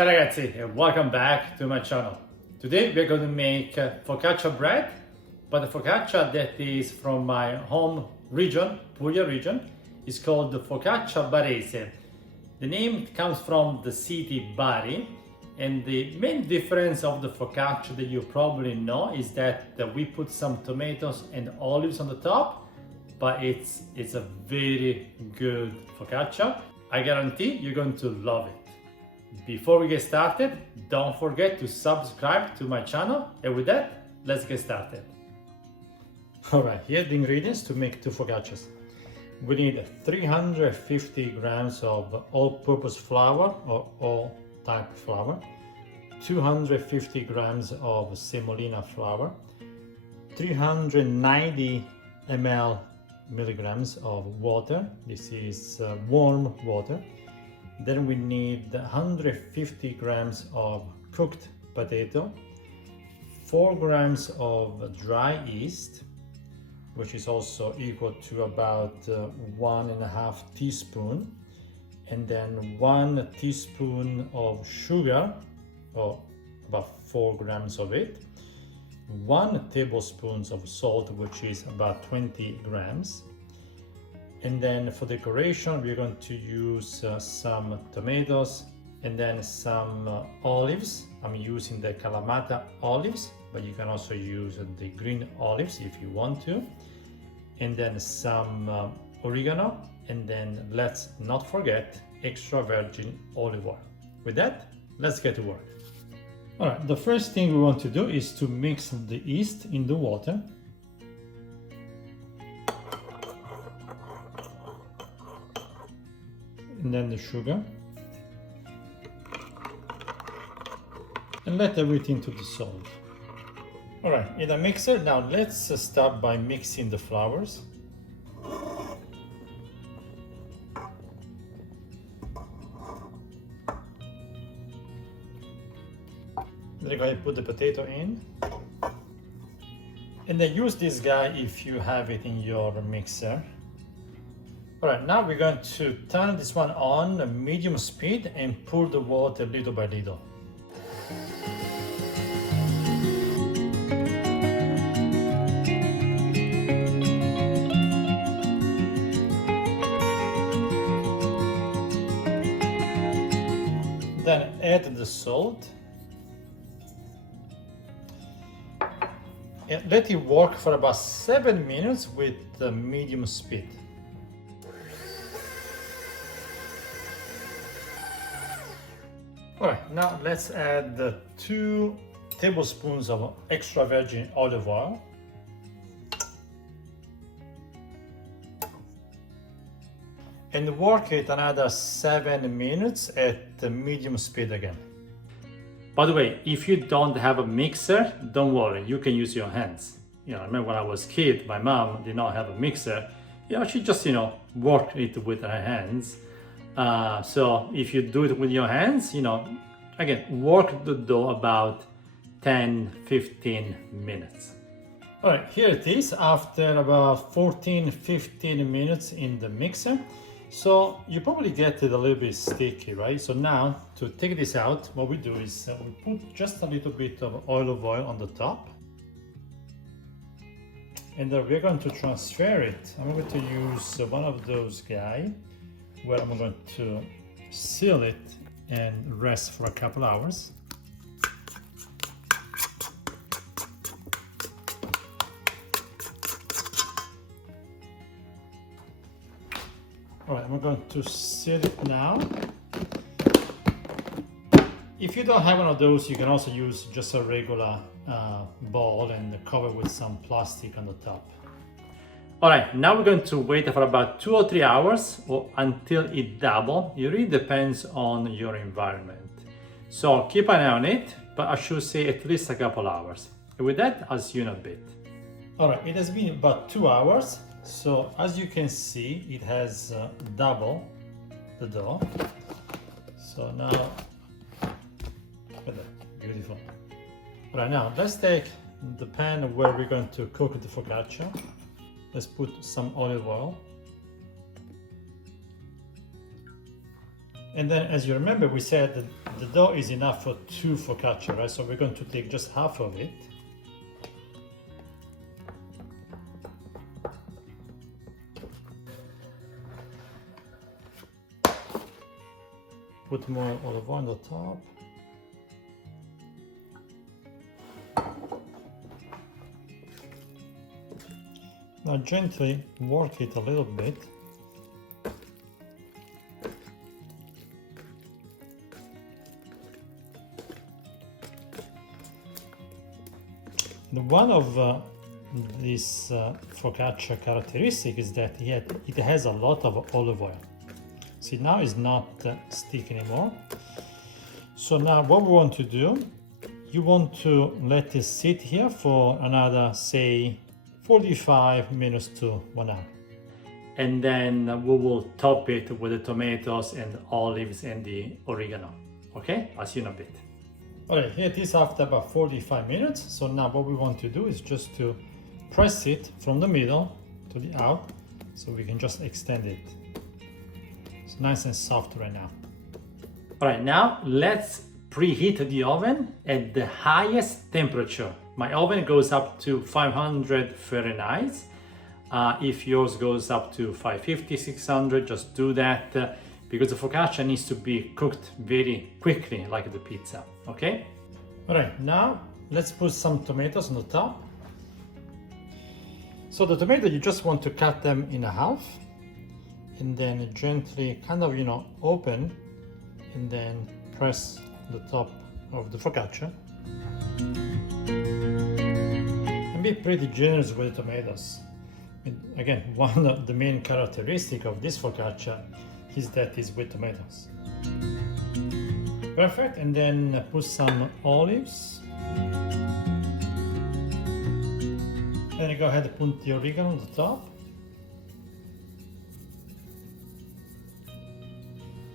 Ciao ragazzi and welcome back to my channel. Today we're going to make focaccia bread, but the focaccia that is from my home region, Puglia region, is called the Focaccia Barese. The name comes from the city Bari, and the main difference of the focaccia that you probably know is that we put some tomatoes and olives on the top, but it's a very good focaccia. I guarantee you're going to love it. Before we get started, don't forget to subscribe to my channel, and with that, let's get started. Alright, here are the ingredients to make 2 focaccias. We need 350 grams of all-purpose flour or all-type flour, 250 grams of semolina flour, 390 milligrams of water. This is warm water. Then we need 150 grams of cooked potato, 4 grams of dry yeast, which is also equal to about 1.5 teaspoons, and then 1 teaspoon of sugar, or about 4 grams of it, 1 tablespoon of salt, which is about 20 grams. And then for decoration, we're going to use some tomatoes and then some olives. I'm using the Kalamata olives, but you can also use the green olives if you want to. And then some oregano, and then let's not forget extra virgin olive oil. With that, let's get to work. All right, the first thing we want to do is to mix the yeast in the water. And then the sugar, and let everything to dissolve. All right, in a mixer, now let's start by mixing the flours. Then go ahead and put the potato in, and then use this guy if you have it in your mixer. All right, now we're going to turn this one on medium speed and pour the water little by little. Then add the salt. And let it work for about 7 minutes with the medium speed. Alright, now let's add 2 tablespoons of extra virgin olive oil. And work it another 7 minutes at the medium speed again. By the way, if you don't have a mixer, don't worry, you can use your hands. I remember when I was a kid, my mom did not have a mixer. She just, worked it with her hands. So if you do it with your hands, again, work the dough about 10-15 minutes. All right, here it is after about 14-15 minutes in the mixer. So you probably get it a little bit sticky, right? So now to take this out, what we do is we put just a little bit of olive oil on the top. And then we're going to transfer it. I'm going to use one of those guys where I'm going to seal it and rest for a couple hours. All right, I'm going to seal it now. If you don't have one of those, you can also use just a regular bowl and cover with some plastic on the top. Alright, now we're going to wait for about 2 or 3 hours or until it doubles. It really depends on your environment. So keep an eye on it, but I should say at least a couple hours. And with that, I'll see you in a bit. Alright, it has been about 2 hours. So as you can see, it has doubled the dough. So now, look at that, beautiful. Alright, now let's take the pan where we're going to cook the focaccia. Let's put some olive oil. And then, as you remember, we said that the dough is enough for 2 focaccia, right? So we're going to take just half of it. Put more olive oil on the top. Now gently work it a little bit. One of this focaccia characteristic is that it has a lot of olive oil. See, now it's not sticky anymore. So now what we want to do, you want to let it sit here for another, say, 45 minutes to 1 hour. And then we will top it with the tomatoes and olives and the oregano. Okay, I'll see you in a bit. Alright, here it is after about 45 minutes. So now what we want to do is just to press it from the middle to the out, so we can just extend it. It's nice and soft right now. Alright, now let's preheat the oven at the highest temperature. My oven goes up to 500 Fahrenheit. If yours goes up to 550, 600, just do that. Because the focaccia needs to be cooked very quickly, like the pizza, okay? All right, now let's put some tomatoes on the top. So the tomato, you just want to cut them in half and then gently kind of, open and then press the top of the focaccia. And be pretty generous with the tomatoes. And again, one of the main characteristics of this focaccia is that it's with tomatoes. Perfect, and then put some olives. Then go ahead and put the oregano on the top.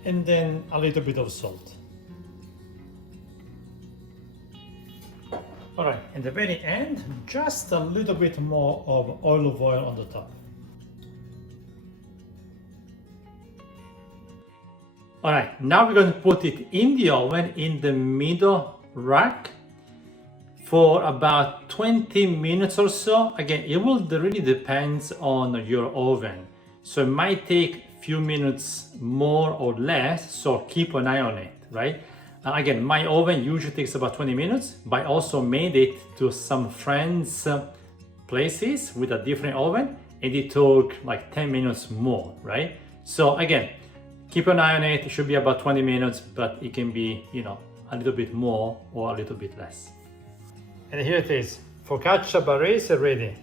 And then a little bit of salt. All right, at the very end, just a little bit more of olive oil on the top. All right, now we're going to put it in the oven in the middle rack for about 20 minutes or so. Again, it will really depends on your oven. So it might take a few minutes more or less, so keep an eye on it, right? Again, my oven usually takes about 20 minutes, but I also made it to some friends' places with a different oven, and it took like 10 minutes more, right? So again, keep an eye on it. It should be about 20 minutes, but it can be, a little bit more or a little bit less. And here it is, Focaccia Barese ready.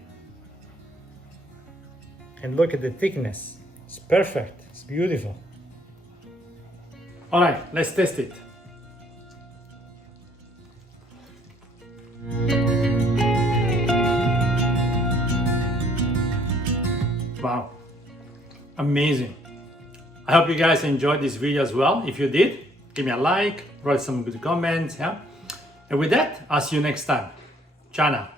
And look at the thickness. It's perfect. It's beautiful. All right, let's test it. Wow, amazing. I hope you guys enjoyed this video as well. If you did, give me a like, write some good comments, yeah? And with that, I'll see you next time. Ciao now.